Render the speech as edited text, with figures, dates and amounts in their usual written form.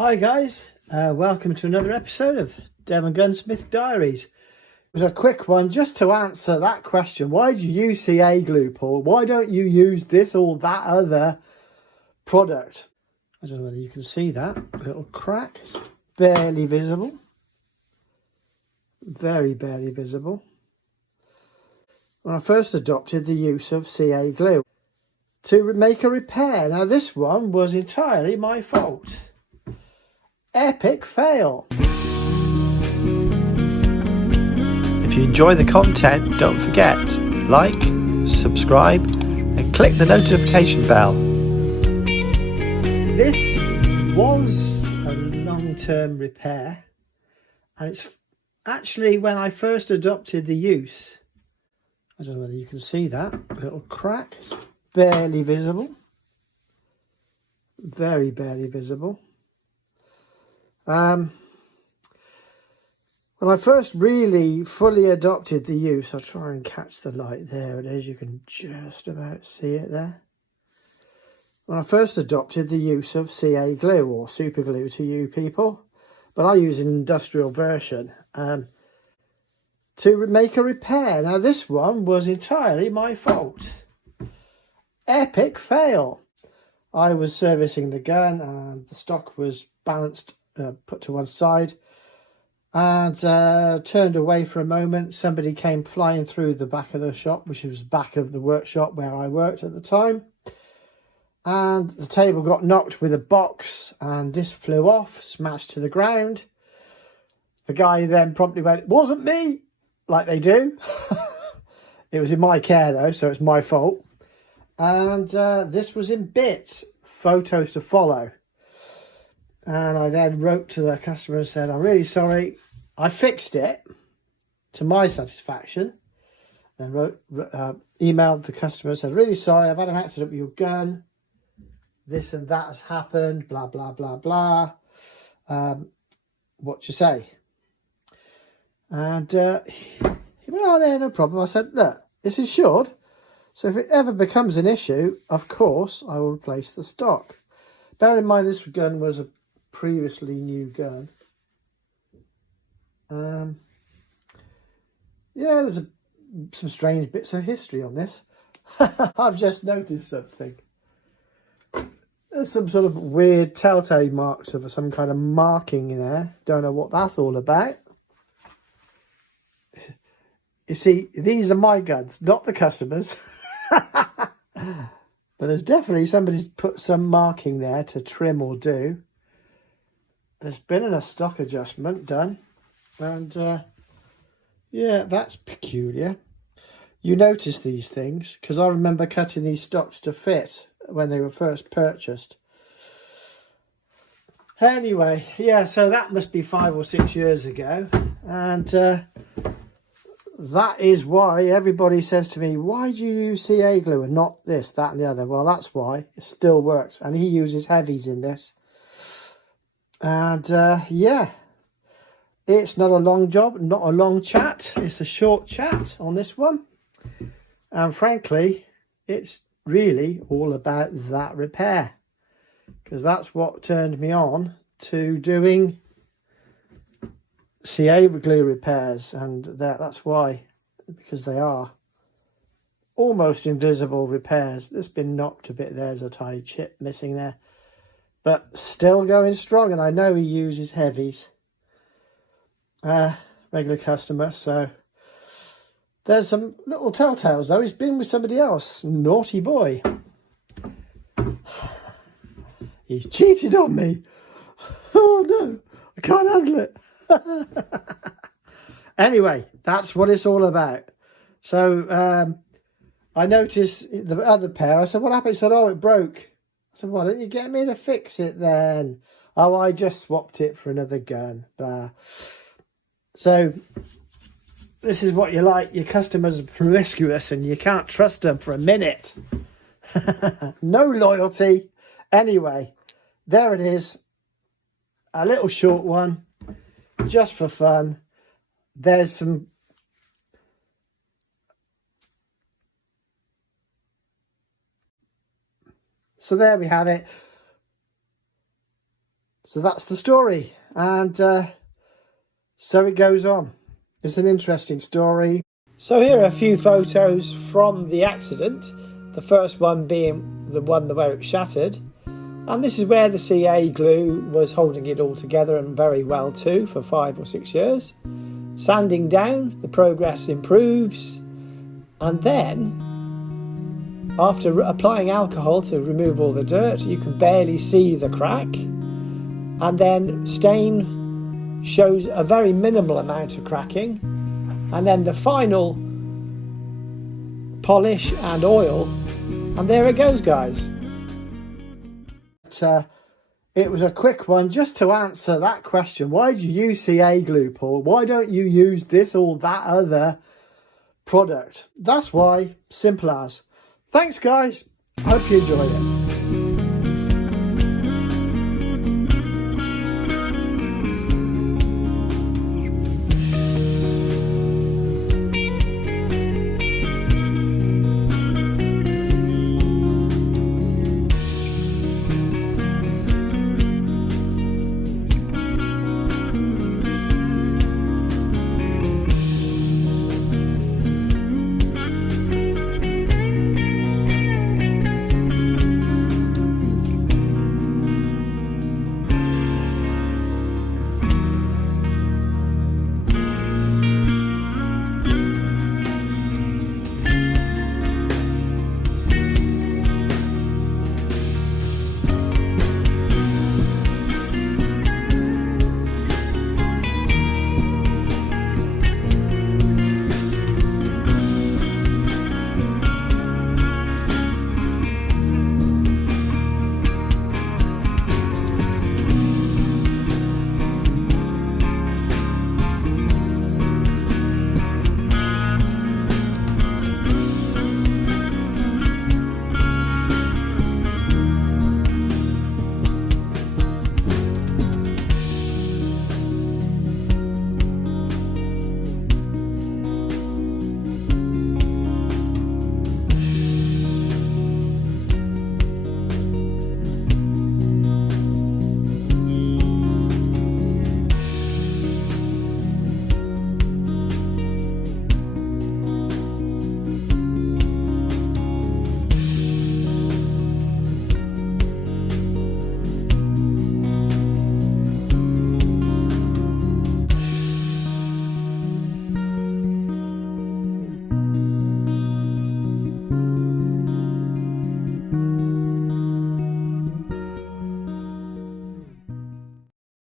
Hi guys, welcome to another episode of Devongunsmith Diaries. It was a quick one just to answer that question. Why do you use CA glue, Paul? Why don't you use this or that other product? I don't know whether you can see that little crack. It's barely visible. Very barely visible. When I first adopted the use of CA glue to make a repair. Now this one was entirely my fault. Epic fail. If you enjoy the content, don't forget, like, subscribe and click the notification bell. This was a long-term repair, and it's actually when I first adopted the use. I don't know whether you can see that little crack. It's barely visible. Very barely visible. When I first really fully adopted the use, I'll try and catch the light. There it is, you can just about see it there. When I first adopted the use of CA glue, or super glue to you people, but I use an industrial version to make a repair. Now this one was entirely my fault. Epic fail. I was servicing the gun and the stock was balanced, put to one side, and turned away for a moment. Somebody came flying through the back of the shop, which was back of the workshop where I worked at the time, and the table got knocked with a box and this flew off, smashed to the ground. The guy then promptly went, "It wasn't me," like they do. It was in my care though, so it's my fault. And this was in bits, photos to follow. And I then wrote to the customer and said, "I'm really sorry. I fixed it to my satisfaction." Then emailed the customer and said, "Really sorry, I've had an accident with your gun. This and that has happened, blah, blah, blah, blah. What do you say?" And he went, "Oh, no problem." I said, "Look, it's insured. So if it ever becomes an issue, of course, I will replace the stock." Bear in mind, this gun was a previously new gun. Yeah, there's some strange bits of history on this. I've just noticed something. There's some sort of weird telltale marks of some kind of marking in there. Don't know what that's all about. You see, these are my guns, not the customers'. But there's definitely somebody's put some marking there to trim or do. There's been a stock adjustment done, and yeah, that's peculiar. You notice these things because I remember cutting these stocks to fit when they were first purchased. Anyway, yeah, so that must be 5 or 6 years ago, and that is why everybody says to me, "Why do you use CA glue and not this, that and the other?" Well, that's why. It still works, and he uses heavies in this. And yeah, it's not a long job, not a long chat. It's a short chat on this one. And frankly, it's really all about that repair, because that's what turned me on to doing CA glue repairs. And that's why, because they are almost invisible repairs. It's been knocked a bit. There's a tiny chip missing there, but still going strong. And I know he uses heavies, regular customer, so there's some little telltales though. He's been with somebody else. Naughty boy. He's cheated on me. Oh no, I can't handle it. Anyway, that's what it's all about. So I noticed the other pair. I said, "What happened?" He said, "Oh, it broke." I said, "Why didn't you get me to fix it then?" "Oh, I just swapped it for another gun." Blah. So this is what you like. Your customers are promiscuous and you can't trust them for a minute. No loyalty. Anyway, there it is. A little short one, just for fun. There's some So there we have it. So that's the story, and so it goes on. It's an interesting story. So here are a few photos from the accident, the first one being the one where it shattered, and this is where the CA glue was holding it all together, and very well too, for 5 or 6 years. Sanding down, the progress improves, and then after applying alcohol to remove all the dirt, you can barely see the crack, and then stain shows a very minimal amount of cracking, and then the final polish and oil, and there it goes, guys. It was a quick one just to answer that question. Why do you use CA glue, Paul? Why don't you use this or that other product? That's why. Simple as. Thanks, guys. Hope you enjoyed it.